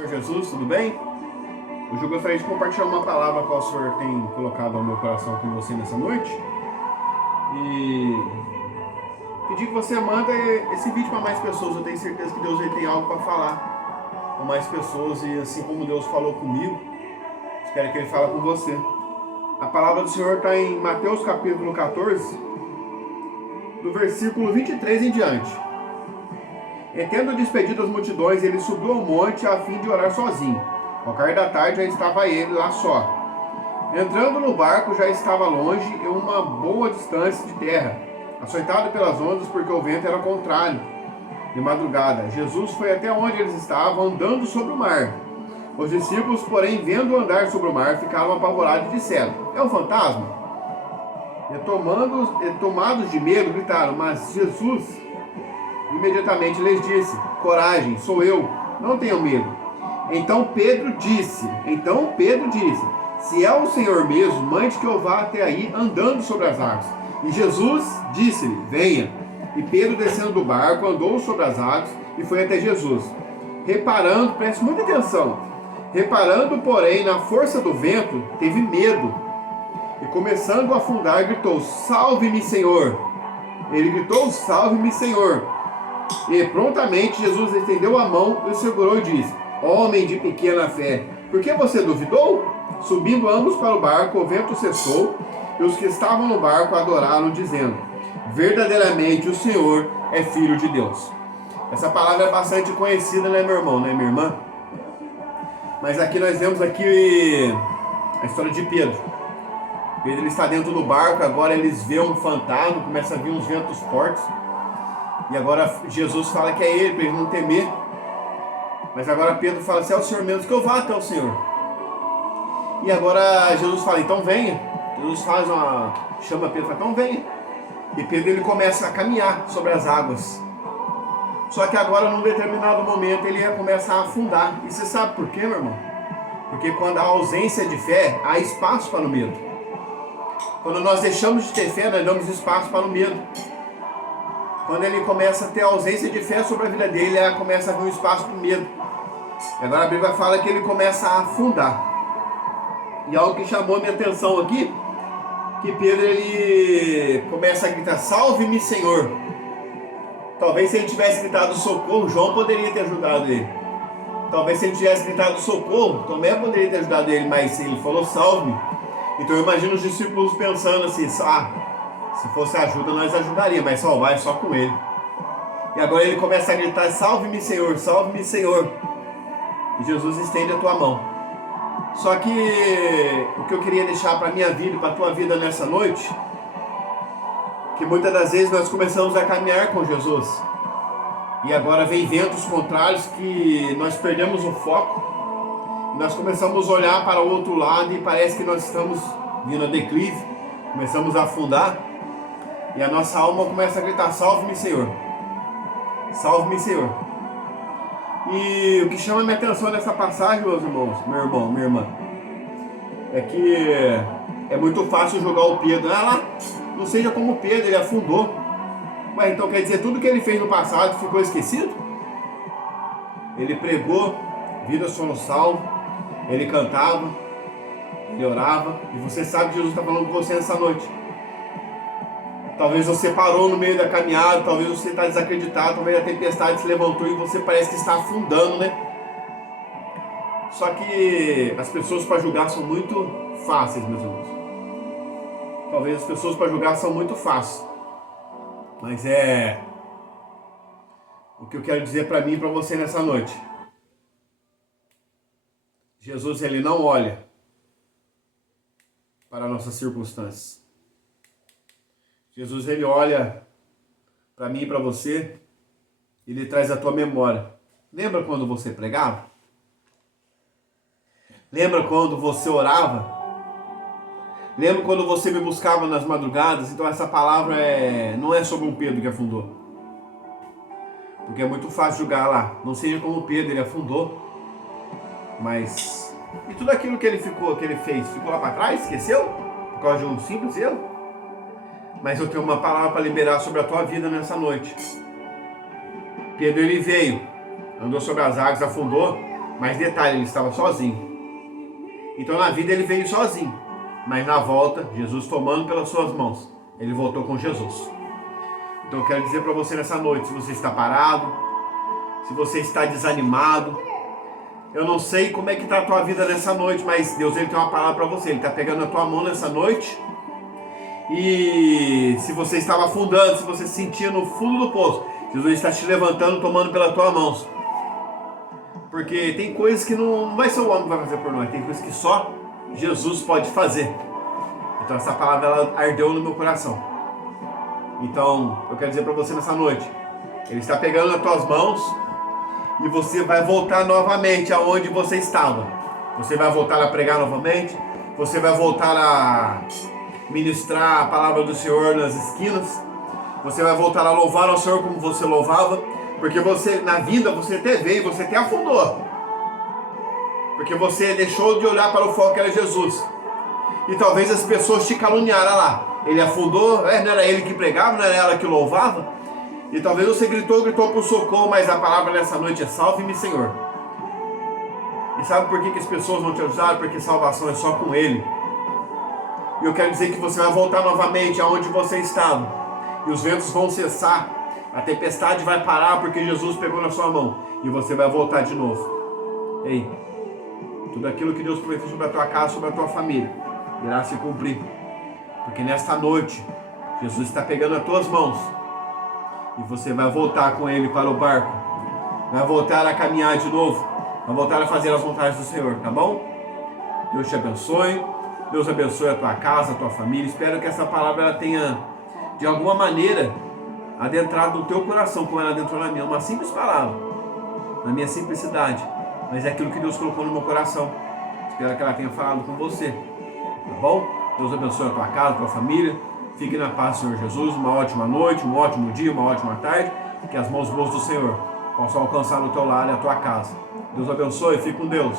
Senhor Jesus, tudo bem? Hoje eu gostaria de compartilhar uma palavra que o Senhor tem colocado ao meu coração com você nessa noite e pedir que você manda esse vídeo para mais pessoas. Eu tenho certeza que Deus tem algo para falar com mais pessoas e assim como Deus falou comigo, espero que Ele fale com você. A palavra do Senhor está em Mateus capítulo 14, do versículo 23 em diante. E tendo despedido as multidões, ele subiu ao monte a fim de orar sozinho. Ao cair da tarde já estava ele lá só. Entrando no barco já estava longe e uma boa distância de terra, açoitado pelas ondas porque o vento era contrário. De madrugada, Jesus foi até onde eles estavam, andando sobre o mar. Os discípulos, porém, vendo andar sobre o mar, ficaram apavorados e disseram: é um fantasma? E tomados de medo, gritaram, mas Jesus imediatamente lhes disse: coragem, sou eu, não tenham medo. Então Pedro disse: se é o Senhor mesmo, mande que eu vá até aí andando sobre as águas. E Jesus disse-lhe: venha. E Pedro, descendo do barco, andou sobre as águas e foi até Jesus. Reparando, preste muita atenção, reparando, porém, na força do vento, teve medo. E começando a afundar, gritou: salve-me, Senhor. Ele gritou: salve-me, Senhor. E prontamente Jesus estendeu a mão e o segurou e disse: homem de pequena fé, por que você duvidou? Subindo ambos para o barco, o vento cessou e os que estavam no barco adoraram, dizendo: verdadeiramente o Senhor é Filho de Deus. Essa palavra é bastante conhecida, né, meu irmão, né, minha irmã? Mas aqui nós vemos aqui a história de Pedro. Pedro, ele está dentro do barco, agora eles vêem um fantasma, começa a vir uns ventos fortes. E agora Jesus fala que é ele, para ele não temer. Mas agora Pedro fala: se é o Senhor mesmo, que eu vá até o Senhor. E agora Jesus fala: então venha. Jesus chama Pedro e fala: então venha. E Pedro, ele começa a caminhar sobre as águas. Só que agora, num determinado momento, ele começa a afundar. E você sabe por quê, meu irmão? Porque quando há ausência de fé, há espaço para o medo. Quando nós deixamos de ter fé, nós damos espaço para o medo. Quando ele começa a ter ausência de fé sobre a vida dele, ela começa a vir um espaço para o medo. E agora a Bíblia fala que ele começa a afundar. E algo que chamou a minha atenção aqui, que Pedro, ele começa a gritar: salve-me, Senhor. Talvez se ele tivesse gritado socorro, João poderia ter ajudado ele. Talvez se ele tivesse gritado socorro, Tomé poderia ter ajudado ele, mas ele falou salve-me. Então eu imagino os discípulos pensando assim: se fosse ajuda, nós ajudaríamos, mas salvar é só com ele. E agora ele começa a gritar: salve-me, Senhor, salve-me, Senhor. E Jesus estende a tua mão. Só que o que eu queria deixar para a minha vida e para a tua vida nessa noite, que muitas das vezes nós começamos a caminhar com Jesus, e agora vem ventos contrários que nós perdemos o foco, nós começamos a olhar para o outro lado e parece que nós estamos vindo a declive, começamos a afundar. E a nossa alma começa a gritar: salve-me, Senhor. Salve-me, Senhor. E o que chama a minha atenção nessa passagem, meus irmãos, meu irmão, minha irmã, é que é muito fácil jogar o Pedro. Lá, não seja como o Pedro, ele afundou. Mas então quer dizer, tudo que ele fez no passado ficou esquecido? Ele pregou, vidas foram salvas, ele cantava, ele orava. E você sabe que Jesus está falando com você nessa noite. Talvez você parou no meio da caminhada, talvez você está desacreditado, talvez a tempestade se levantou e você parece que está afundando, né? Só que as pessoas para julgar são muito fáceis, meus irmãos. Talvez as pessoas para julgar são muito fáceis. Mas é o que eu quero dizer para mim e para você nessa noite. Jesus, ele não olha para nossas circunstâncias. Jesus, ele olha para mim e para você, ele traz a tua memória. Lembra quando você pregava? Lembra quando você orava? Lembra quando você me buscava nas madrugadas? Então essa palavra não é sobre um Pedro que afundou. Porque é muito fácil julgar lá. Não seja como Pedro, ele afundou. Mas... e tudo aquilo que ele fez, ficou lá para trás? Esqueceu? Por causa de um simples erro? Mas eu tenho uma palavra para liberar sobre a tua vida nessa noite. Pedro, ele veio, andou sobre as águas, afundou, Mas detalhe, ele estava sozinho. Então na vida ele veio sozinho. Mas na volta, Jesus tomando pelas suas mãos, ele voltou com Jesus. Então eu quero dizer para você nessa noite, se você está parado, se você está desanimado, eu não sei como é que está a tua vida nessa noite, mas Deus ele tem uma palavra para você. Ele está pegando a tua mão nessa noite. E se você estava afundando, se você se sentia no fundo do poço, Jesus está te levantando, tomando pela tua mão. Porque tem coisas que não vai ser o homem que vai fazer por nós, tem coisas que só Jesus pode fazer. Então essa palavra ela ardeu no meu coração. Então eu quero dizer para você nessa noite, Ele está pegando nas tuas mãos e você vai voltar novamente aonde você estava. Você vai voltar a pregar novamente, você vai voltar a ministrar a palavra do Senhor nas esquinas, você vai voltar a louvar ao Senhor como você louvava, porque você, na vida, você até veio, você até afundou, porque você deixou de olhar para o foco que era Jesus, e talvez as pessoas te caluniaram lá, ele afundou, não era ele que pregava, não era ela que louvava, e talvez você gritou por socorro, mas a palavra nessa noite é salve-me, Senhor. E sabe por que as pessoas vão te ajudar? Porque salvação é só com Ele. E eu quero dizer que você vai voltar novamente aonde você estava. E os ventos vão cessar. A tempestade vai parar porque Jesus pegou na sua mão. E você vai voltar de novo. Ei, tudo aquilo que Deus prometeu sobre a tua casa, sobre a tua família, irá se cumprir. Porque nesta noite, Jesus está pegando as tuas mãos. E você vai voltar com Ele para o barco. Vai voltar a caminhar de novo. Vai voltar a fazer as vontades do Senhor, tá bom? Deus te abençoe. Deus abençoe a tua casa, a tua família. Espero que essa palavra ela tenha, de alguma maneira, adentrado no teu coração, como ela adentrou na minha. Uma simples palavra, na minha simplicidade. Mas é aquilo que Deus colocou no meu coração. Espero que ela tenha falado com você, tá bom? Deus abençoe a tua casa, a tua família. Fique na paz, Senhor Jesus. Uma ótima noite, um ótimo dia, uma ótima tarde. Que as mãos boas do Senhor possam alcançar o teu lar e a tua casa. Deus abençoe. Fique com Deus.